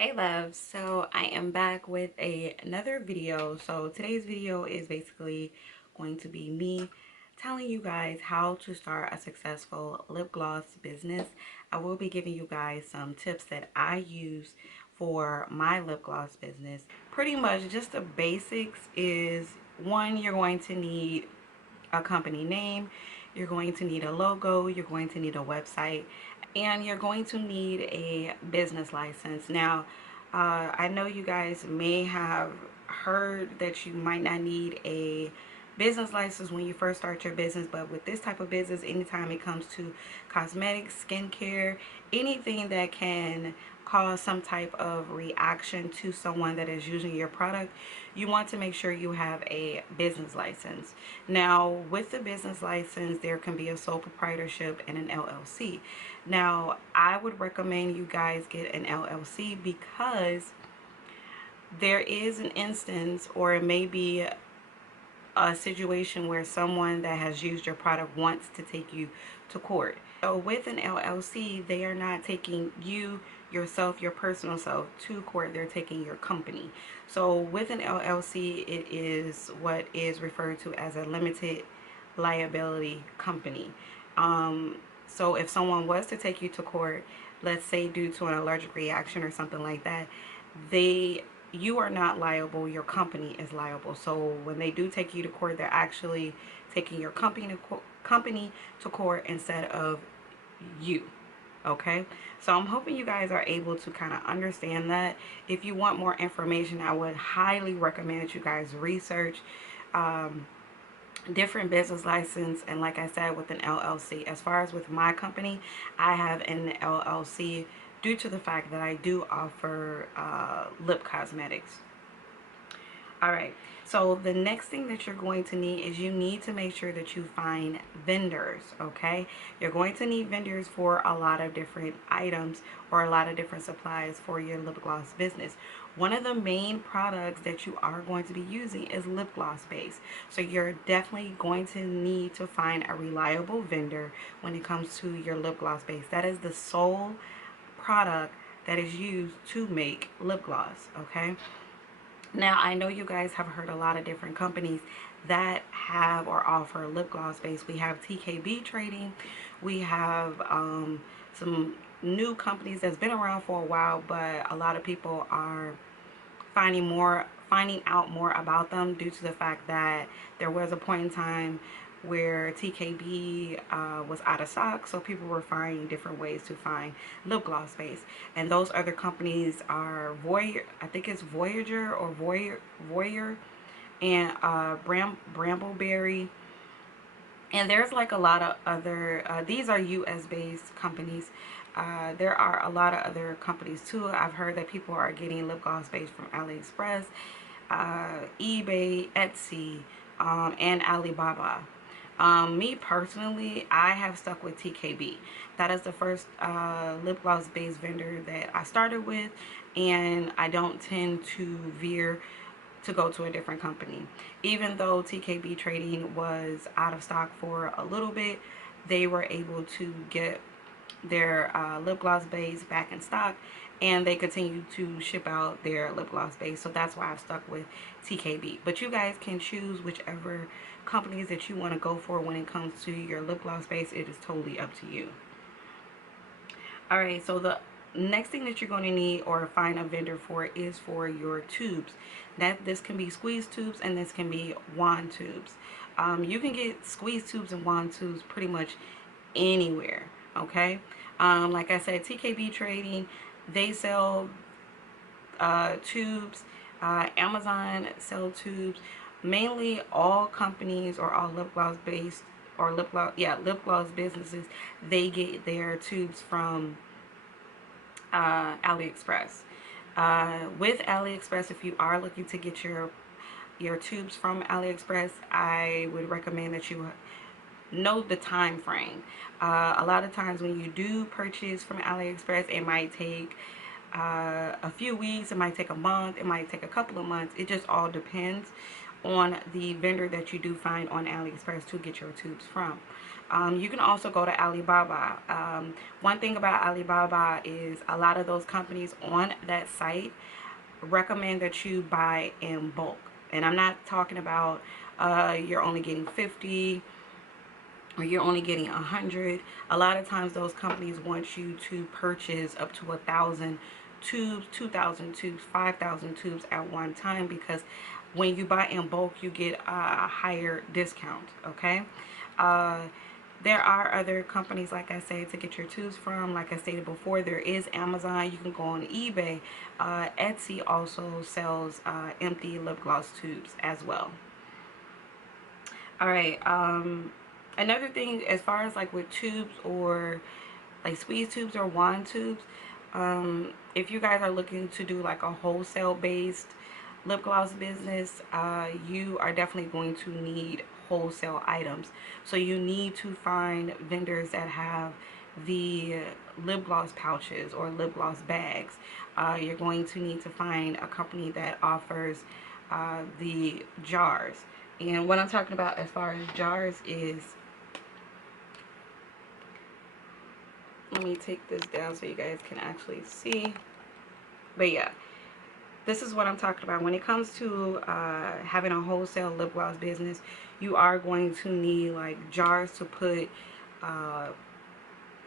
Hey loves, so I am back with another video. So today's video is basically going to be me telling you guys how to start a successful lip gloss business. I will be giving you guys some tips that I use for my lip gloss business. Pretty much just the basics is one, you're going to need a company name, you're going to need a logo, you're going to need a website, and you're going to need a business license. Now, I know you guys may have heard that you might not need a business license when you first start your business, but with this type of business, anytime it comes to cosmetics, skincare, anything that can cause some type of reaction to someone that is using your product, you want to make sure you have a business license. Now, with the business license, there can be a sole proprietorship and an LLC. Now, I would recommend you guys get an LLC because there is an instance, or it may be a situation where someone that has used your product wants to take you to court. So with an LLC, they are not taking you, yourself, your personal self to court. They're taking your company. So with an LLC, it is what is referred to as a limited liability company. So if someone was to take you to court, let's say due to an allergic reaction or something like that, you are not liable, your company is liable. So when they do take you to court, they're actually taking your company to court instead of you. Okay, so I'm hoping you guys are able to kind of understand that. If you want more information, I would highly recommend that you guys research different business license, and like I said, with an LLC. As far as with my company, I have an LLC due to the fact that I do offer lip cosmetics. Alright, so the next thing that you're going to need is you need to make sure that you find vendors, okay? You're going to need vendors for a lot of different items or a lot of different supplies for your lip gloss business. One of the main products that you are going to be using is lip gloss base. So you're definitely going to need to find a reliable vendor when it comes to your lip gloss base. That is the sole product that is used to make lip gloss, okay? Now, I know you guys have heard a lot of different companies that have or offer lip gloss base. We have TKB Trading. We have some new companies that's been around for a while, but a lot of people are finding out more about them due to the fact that there was a point in time where TKB was out of stock, so people were finding different ways to find lip gloss base. And those other companies are I think it's Voyager or Voyeur, and Bramble Berry. And there's like a lot of other, these are US based companies. There are a lot of other companies too. I've heard that people are getting lip gloss base from Aliexpress, eBay, Etsy, and Alibaba. Me personally, I have stuck with TKB. That is the first lip gloss based vendor that I started with, and I don't tend to veer to go to a different company. Even though TKB Trading was out of stock for a little bit, they were able to get their lip gloss base back in stock, and they continue to ship out their lip gloss base. So that's why I've stuck with TKB. But you guys can choose whichever companies that you want to go for when it comes to your lip gloss base. It is totally up to you. Alright, so the next thing that you're going to need or find a vendor for is for your tubes. This can be squeeze tubes and this can be wand tubes. You can get squeeze tubes and wand tubes pretty much anywhere, okay? Like I said, TKB Trading, they sell tubes. Amazon sell tubes. Mainly all companies or all lip gloss based or lip gloss businesses, they get their tubes from AliExpress. With AliExpress, if you are looking to get your tubes from AliExpress, I would recommend that you know the time frame. A lot of times when you do purchase from AliExpress, it might take a few weeks, it might take a month, it might take a couple of months. It just all depends on the vendor that you do find on AliExpress to get your tubes from. You can also go to Alibaba. One thing about Alibaba is a lot of those companies on that site recommend that you buy in bulk. And I'm not talking about you're only getting 50 or you're only getting 100. A lot of times those companies want you to purchase up to 1,000 tubes, 2,000 tubes, 5,000 tubes at one time, because when you buy in bulk you get a higher discount. Okay. uh, there are other companies, like I said, to get your tubes from. Like I stated before, there is Amazon. You can go on eBay. Etsy also sells empty lip gloss tubes as well. All right. Another thing, as far as like with tubes or like squeeze tubes or wand tubes, if you guys are looking to do like a wholesale based lip gloss business, you are definitely going to need wholesale items. So you need to find vendors that have the lip gloss pouches or lip gloss bags. You're going to need to find a company that offers the jars. And what I'm talking about as far as jars is, let me take this down so you guys can actually see. But yeah, this is what I'm talking about. When it comes to having a wholesale lip gloss business, you are going to need like jars to put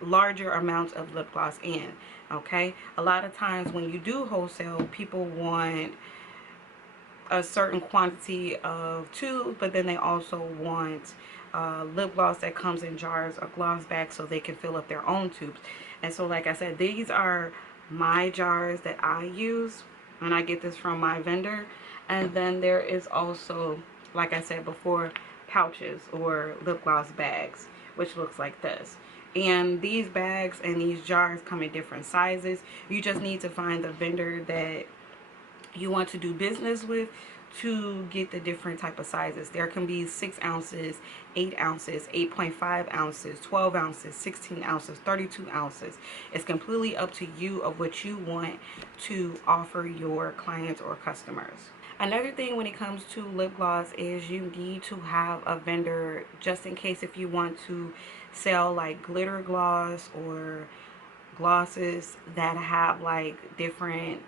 larger amounts of lip gloss in. Okay, a lot of times when you do wholesale, people want a certain quantity of tube, but then they also want lip gloss that comes in jars or gloss bags so they can fill up their own tubes. And so like I said, these are my jars that I use, and I get this from my vendor. And then there is also, like I said before, pouches or lip gloss bags, which looks like this. And these bags and these jars come in different sizes. You just need to find the vendor that you want to do business with to get the different type of sizes. There can be 6 ounces, 8 ounces, 8.5 ounces, 12 ounces, 16 ounces, 32 ounces. It's completely up to you of what you want to offer your clients or customers. Another thing when it comes to lip gloss is you need to have a vendor just in case if you want to sell like glitter gloss or glosses that have like different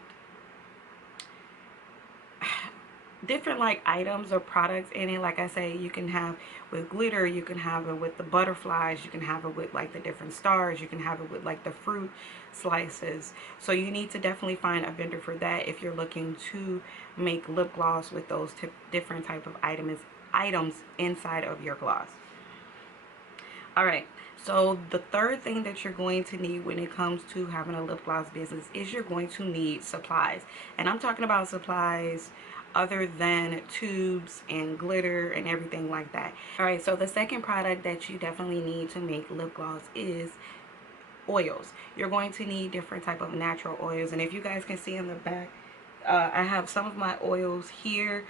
like items or products in it. Like I say, you can have with glitter, you can have it with the butterflies, you can have it with like the different stars, you can have it with like the fruit slices. So you need to definitely find a vendor for that if you're looking to make lip gloss with those different type of items inside of your gloss. All right, so the third thing that you're going to need when it comes to having a lip gloss business is you're going to need supplies. And I'm talking about supplies other than tubes and glitter and everything like that. All right, so the second product that you definitely need to make lip gloss is oils. You're going to need different type of natural oils. And if you guys can see in the back, I have some of my oils here.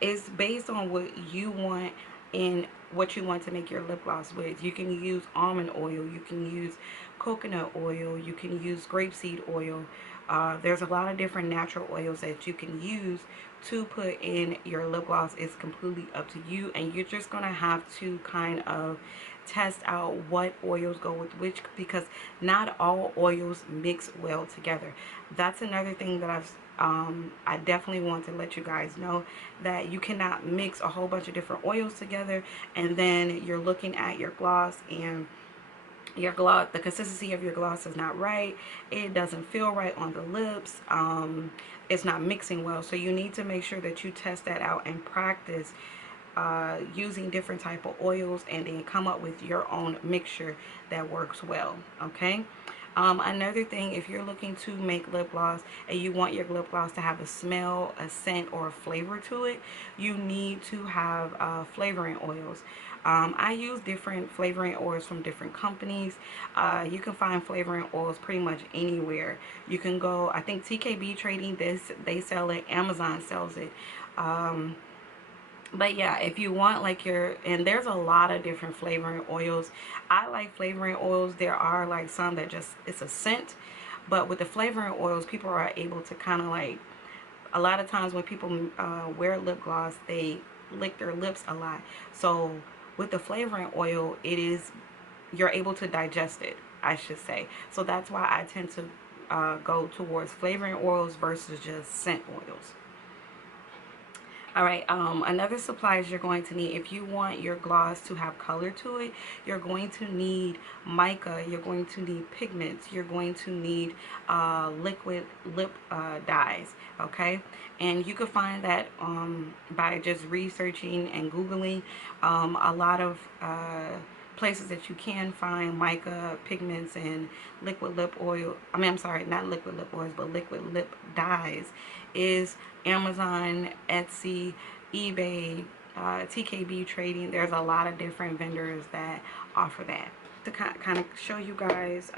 It's based on what you want and what you want to make your lip gloss with. You can use almond oil, you can use coconut oil, you can use grapeseed oil. There's a lot of different natural oils that you can use to put in your lip gloss. It's completely up to you, and you're just gonna have to kind of test out what oils go with which, because not all oils mix well together. That's another thing that I definitely want to let you guys know, that you cannot mix a whole bunch of different oils together and then you're looking at your gloss and your gloss, the consistency of your gloss is not right, it doesn't feel right on the lips, it's not mixing well. So you need to make sure that you test that out and practice using different type of oils, and then come up with your own mixture that works well. Okay. Another thing, if you're looking to make lip gloss and you want your lip gloss to have a smell, a scent, or a flavor to it, you need to have flavoring oils. I use different flavoring oils from different companies. You can find flavoring oils pretty much anywhere. You can go, I think TKB Trading, they sell it, Amazon sells it. But yeah, if you want like and there's a lot of different flavoring oils. I like flavoring oils. There are like some that just, it's a scent, but with the flavoring oils, people are able to kind of like A lot of times when people wear lip gloss, they lick their lips a lot. So with the flavoring oil, you're able to digest it, I should say. So that's why I tend to go towards flavoring oils versus just scent oils. All right, another supplies you're going to need if you want your gloss to have color to it. You're going to need mica, you're going to need pigments, you're going to need liquid lip dyes, okay? And you can find that by just researching and Googling. A lot of places that you can find mica, pigments, and liquid lip oil. I mean, I'm sorry, not liquid lip oils, but liquid lip dyes is Amazon, Etsy, eBay, TKB Trading. There's a lot of different vendors that offer that. To kind of show you guys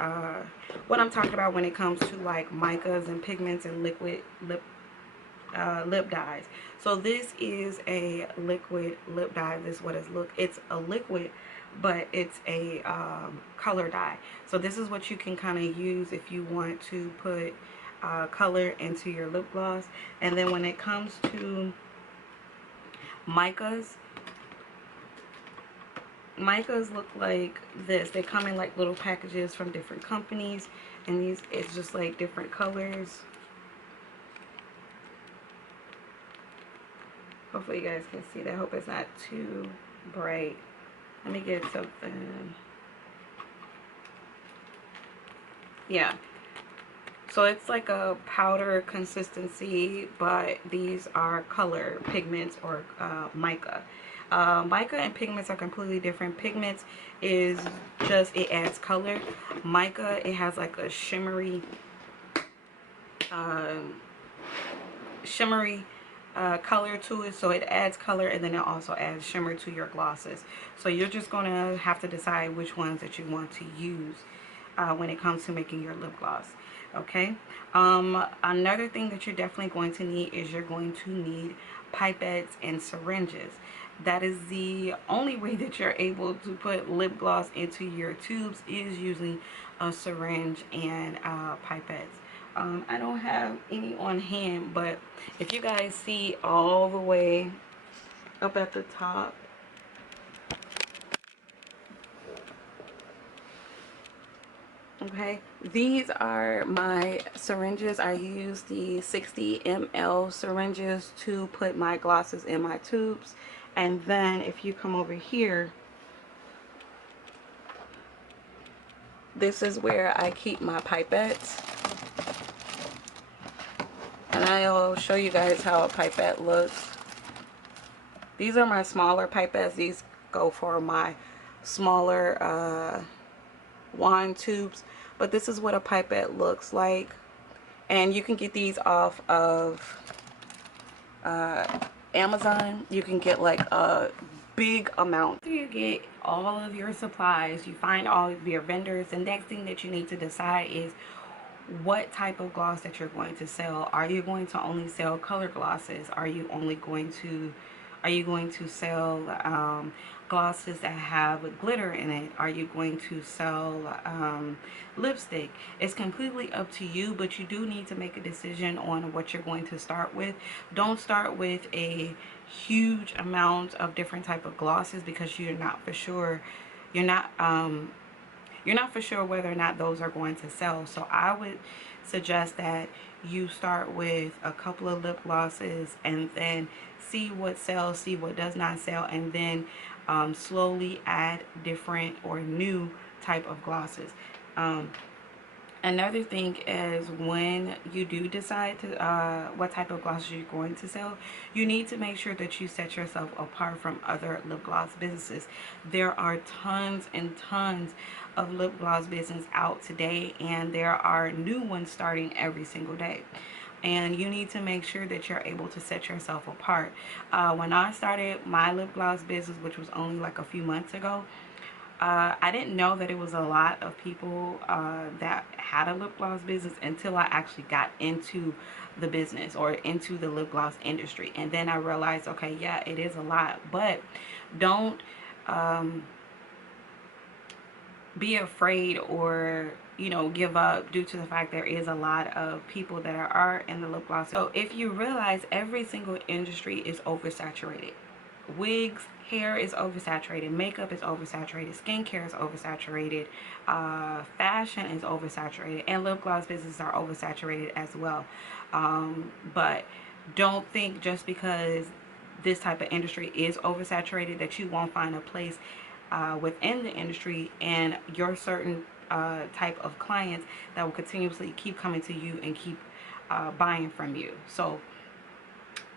what I'm talking about when it comes to like micas and pigments and liquid lip dyes. So this is a liquid lip dye. This is what it's a liquid, but it's a color dye. So this is what you can kind of use if you want to put color into your lip gloss. And then when it comes to micas look like this. They come in like little packages from different companies, and these, it's just like different colors. Hopefully you guys can see that. I hope it's not too bright. Let me get something. Yeah, so it's like a powder consistency, but these are color pigments or mica. Mica and pigments are completely different. Pigments is just, it adds color. Mica, it has like a shimmery color to it, so it adds color, and then it also adds shimmer to your glosses. So you're just gonna have to decide which ones that you want to use when it comes to making your lip gloss. Okay, another thing that you're definitely going to need is you're going to need pipettes and syringes. That is the only way that you're able to put lip gloss into your tubes, is using a syringe and pipettes. I don't have any on hand, but if you guys see all the way up at the top, okay, these are my syringes. I use the 60 ml syringes to put my glosses in my tubes. And then if you come over here, this is where I keep my pipettes. And I'll show you guys how a pipette looks. These are my smaller pipettes. These go for my smaller wand tubes. But this is what a pipette looks like. And you can get these off of Amazon. You can get like a big amount. After you get all of your supplies, you find all of your vendors, the next thing that you need to decide is what type of gloss that you're going to sell. Are you going to only sell color glosses? Are you going to sell glosses that have glitter in it? Are you going to sell lipstick? It's completely up to you, but you do need to make a decision on what you're going to start with. Don't start with a huge amount of different type of glosses, because you're not for sure whether or not those are going to sell. So I would suggest that you start with a couple of lip glosses and then see what sells, see what does not sell, and then slowly add different or new type of glosses. Another thing is, when you do decide to what type of glosses you're going to sell, you need to make sure that you set yourself apart from other lip gloss businesses. There are tons and tons of lip gloss business out today, and there are new ones starting every single day. And you need to make sure that you're able to set yourself apart. When I started my lip gloss business, which was only like a few months ago, I didn't know that it was a lot of people that had a lip gloss business until I actually got into the business or into the lip gloss industry. And then I realized, okay, yeah, it is a lot, but don't be afraid or, you know, give up due to the fact there is a lot of people that are in the lip gloss. So if you realize, every single industry is oversaturated. Wigs, hair is oversaturated, makeup is oversaturated, skincare is oversaturated, fashion is oversaturated, and lip gloss businesses are oversaturated as well. But don't think just because this type of industry is oversaturated that you won't find a place within the industry and your certain type of clients that will continuously keep coming to you and keep buying from you. So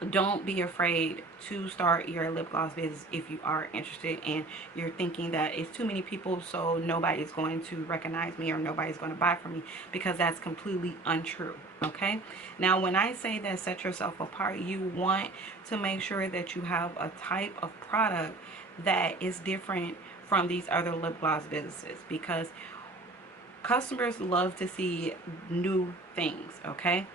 don't be afraid to start your lip gloss business if you are interested and you're thinking that it's too many people, so nobody's going to recognize me or nobody's going to buy from me, because that's completely untrue. Okay, now when I say that set yourself apart, you want to make sure that you have a type of product that is different from these other lip gloss businesses, because customers love to see new things. Okay,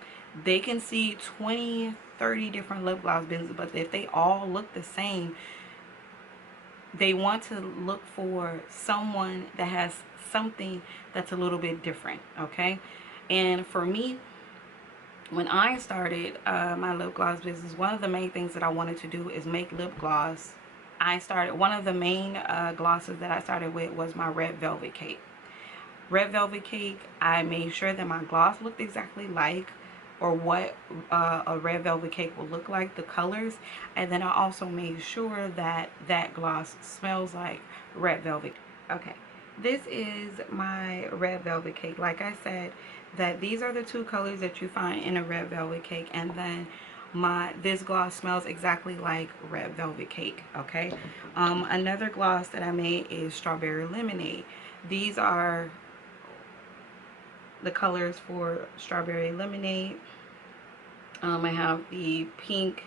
they can see 20, 30 different lip gloss businesses, but if they all look the same, they want to look for someone that has something that's a little bit different. Okay, and for me, when I started my lip gloss business, one of the main things that I wanted to do is make lip gloss. One of the main glosses that I started with was my red velvet cake. Red velvet cake, I made sure that my gloss looked exactly like, or what a red velvet cake will look like, the colors, and then I also made sure that that gloss smells like red velvet. Okay, this is my red velvet cake. Like I said, that these are the two colors that you find in a red velvet cake, and then this gloss smells exactly like red velvet cake. Okay, another gloss that I made is strawberry lemonade. These are the colors for strawberry lemonade. I have the pink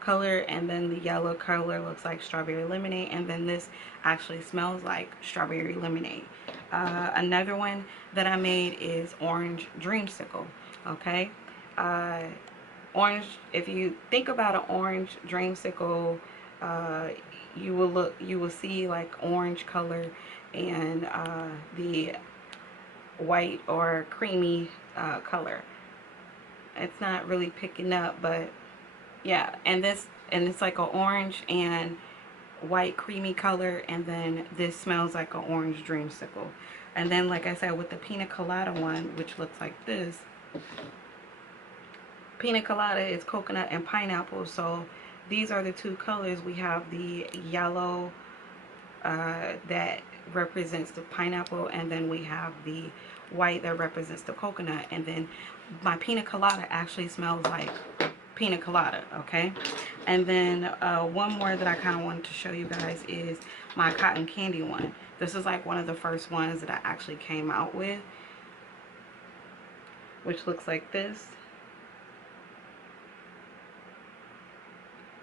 color, and then the yellow color looks like strawberry lemonade, and then this actually smells like strawberry lemonade. Another one that I made is orange dreamsicle. Okay, orange, if you think about an orange dreamsicle, you will see like orange color, and the white or creamy color. It's not really picking up, but yeah, and it's like an orange and white creamy color, and then this smells like an orange dreamsicle. And then, like I said, with the pina colada one, which looks like this, pina colada is coconut and pineapple. So these are the two colors. We have the yellow that represents the pineapple, and then we have the white that represents the coconut. And then my pina colada actually smells like pina colada. Okay, and then one more that I kind of wanted to show you guys is my cotton candy one. This is like one of the first ones that I actually came out with, which looks like this.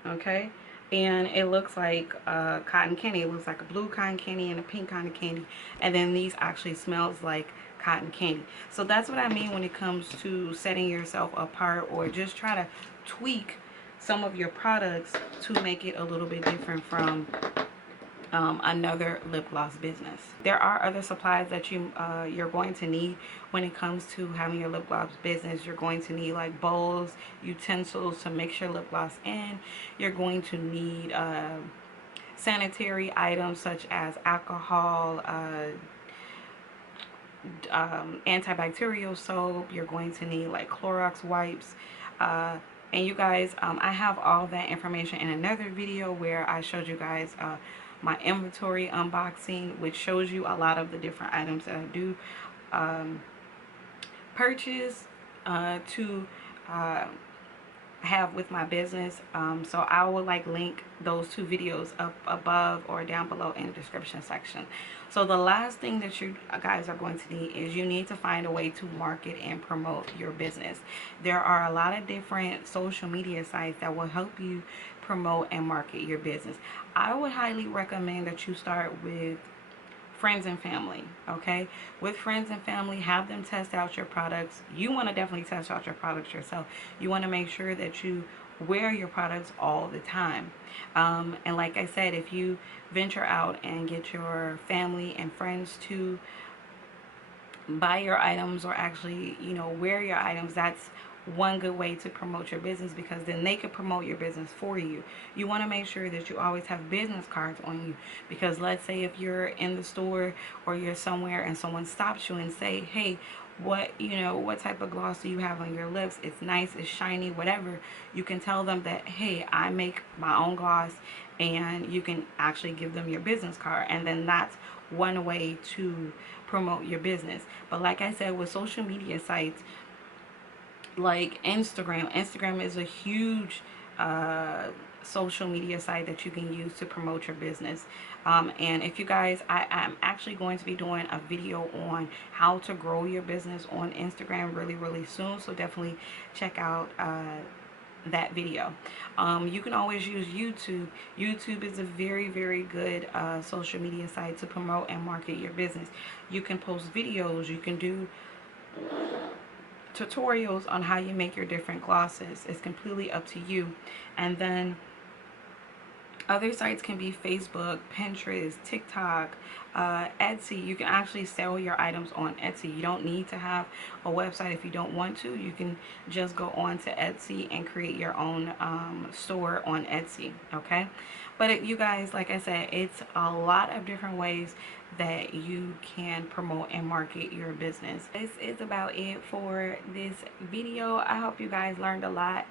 Okay, and it looks like cotton candy. It looks like a blue cotton candy and a pink cotton candy, and then these actually smells like cotton candy. So that's what I mean when it comes to setting yourself apart, or just try to tweak some of your products to make it a little bit different from another lip gloss business. There are other supplies that you're going to need when it comes to having your lip gloss business. You're going to need like bowls, utensils to mix your lip gloss in. You're going to need sanitary items such as alcohol, antibacterial soap. You're going to need like Clorox wipes, and you guys, I have all that information in another video where I showed you guys my inventory unboxing, which shows you a lot of the different items that I do purchase to have with my business. So I will like link those two videos up above or down below in the description section. So the last thing that you guys are going to need is you need to find a way to market and promote your business. There are a lot of different social media sites that will help you promote and market your business. I would highly recommend that you start with friends and family. Okay, with friends and family, have them test out your products. You want to definitely test out your products yourself. You want to make sure that you wear your products all the time. And like I said, if you venture out and get your family and friends to buy your items, or actually, you know, wear your items, that's one good way to promote your business, because then they can promote your business for you. You want to make sure that you always have business cards on you, because let's say if you're in the store or you're somewhere and someone stops you and say, hey, what, you know, what type of gloss do you have on your lips? It's nice, it's shiny, whatever. You can tell them that, hey, I make my own gloss, and you can actually give them your business card, and then that's one way to promote your business. But like I said, with social media sites like Instagram is a huge uh, social media site that you can use to promote your business. And if you guys, I'm actually going to be doing a video on how to grow your business on Instagram really soon, so definitely check out that video. You can always use YouTube. YouTube is a very good social media site to promote and market your business. You can post videos, you can do tutorials on how you make your different glosses. It's completely up to you. And then other sites can be Facebook, Pinterest, TikTok, Etsy. You can actually sell your items on Etsy. You don't need to have a website if you don't want to. You can just go on to Etsy and create your own store on Etsy, okay? But you guys, like I said, it's a lot of different ways that you can promote and market your business. This is about it for this video. I hope you guys learned a lot.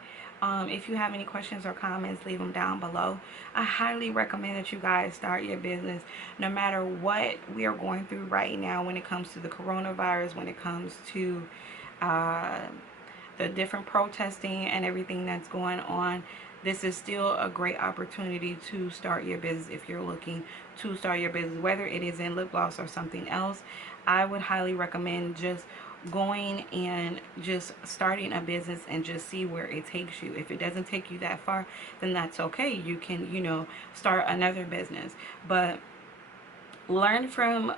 If you have any questions or comments, leave them down below. I highly recommend that you guys start your business, no matter what we are going through right now when it comes to the coronavirus, when it comes to the different protesting and everything that's going on. This is still a great opportunity to start your business. If you're looking to start your business, whether it is in lip gloss or something else, I would highly recommend just going and just starting a business and just see where it takes you. If it doesn't take you that far, then that's okay. You can, you know, start another business. But learn from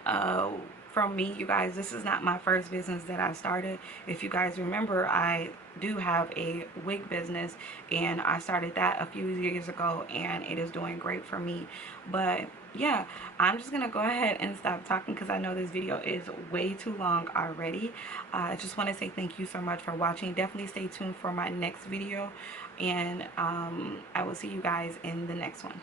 me, you guys. This is not my first business that I started. If you guys remember, I do have a wig business, and I started that a few years ago, and it is doing great for me. But yeah, I'm just gonna go ahead and stop talking because I know this video is way too long already. I just want to say thank you so much for watching. Definitely stay tuned for my next video, and I will see you guys in the next one.